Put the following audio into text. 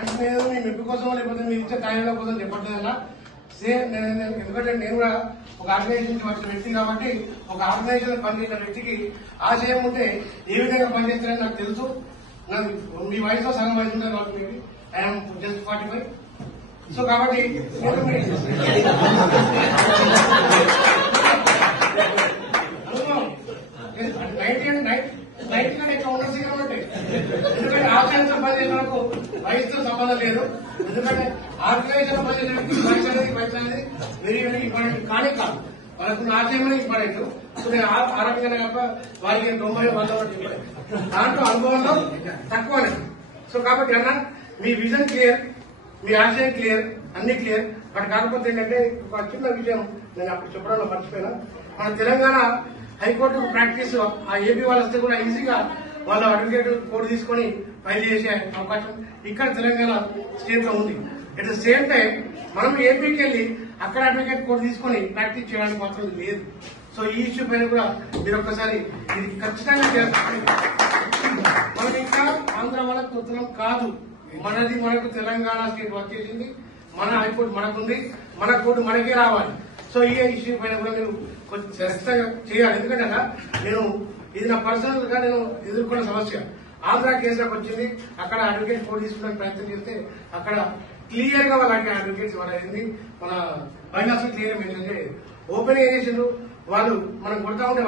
అంటే నేను మీ మెప్పు కోసం లేకపోతే మీరు ఇచ్చే కార్యాలయం కోసం చెప్పట్లేదన్నా సేమ్ ఎందుకంటే నేను కూడా ఒక ఆర్గనైజేషన్ వచ్చిన వ్యక్తి కాబట్టి ఒక ఆర్గనైజేషన్ పనిచేసిన వ్యక్తికి ఆశయం ఉంటే ఏ విధంగా పనిచేస్తారని నాకు తెలుసు. నాకు మీ వయసులో సగం వయసు ఉంటుంది కాబట్టి మేబీ ఐఎమ్ జస్ట్ 45. సో కాబట్టి ఎక్కువ ఉండొచ్చు కాబట్టి ఎందుకంటే ఆర్గనైజేషన్ పనిచేసిన వరకు వయసుతో సంబంధం లేదు. ఎందుకంటే ఆర్గనైజేషన్ పనిచేసిన వయసు అనేది వెరీ వెరీ ఇంపార్టెంట్ కానీ కాదు, వాళ్ళకున్న ఆశయమే ఇంపార్టెంట్. సో నేను ఆరోగ్యంగా తప్ప వారికి 90 100 దాంట్లో అనుభవంలో తక్కువనే. సో కాబట్టి అన్న మీ విజన్ క్లియర్, మీ ఆశయం క్లియర్, అన్ని క్లియర్. బట్ కాకపోతే ఏంటంటే ఒక చిన్న విషయం నేను అప్పుడు చెప్పడంలో మర్చిపోయినా. మన తెలంగాణ హైకోర్టు ప్రాక్టీస్ ఆ ఏపీ వాళ్ళు వస్తే కూడా ఈజీగా వాళ్ళ అడ్వకేట్ కోడ్ తీసుకొని ఫైల్ చేసే అవకాశం ఇక్కడ తెలంగాణ స్టేట్ లో ఉంది. అట్ ద సేమ్ టైం మనం ఏపీకి వెళ్లి అక్కడ అడ్వకేట్ కోడ్ తీసుకొని ప్రాక్టీస్ చేయడానికి మాత్రం లేదు. సో ఈ ఇష్యూ పైన కూడా మీరు ఒక్కసారి ఇది ఖచ్చితంగా చేస్తారు. మనకి ఇంకా ఆంధ్ర వాళ్ళకి ఉత్తరం కాదు, మనది మనకు తెలంగాణ స్టేట్ వర్క్ చేసింది, మన హైకోర్టు మనకుంది, మన కోర్టు మనకే రావాలి. సో ఈ ఇష్యూ పైన కూడా మీరు కొంచెం ఖచ్చితంగా చేయాలి. ఎందుకంటే నేను ఇది నా పర్సనల్ గా నేను ఎదుర్కొన్న సమస్య. ఆంధ్ర కేసులకు వచ్చింది, అక్కడ అడ్వకేట్ కోడ్ తీసుకోవడానికి ప్రయత్నం చేస్తే అక్కడ క్లియర్ గా వాళ్ళకి అడ్వకేట్స్ వాళ్ళ మన బైనాస్ క్లియర్ మెన్షన్ చేయలేదు. ఓపెన్ ఏం చేసిండ్రు వాళ్ళు మనం కొడతా ఉంటే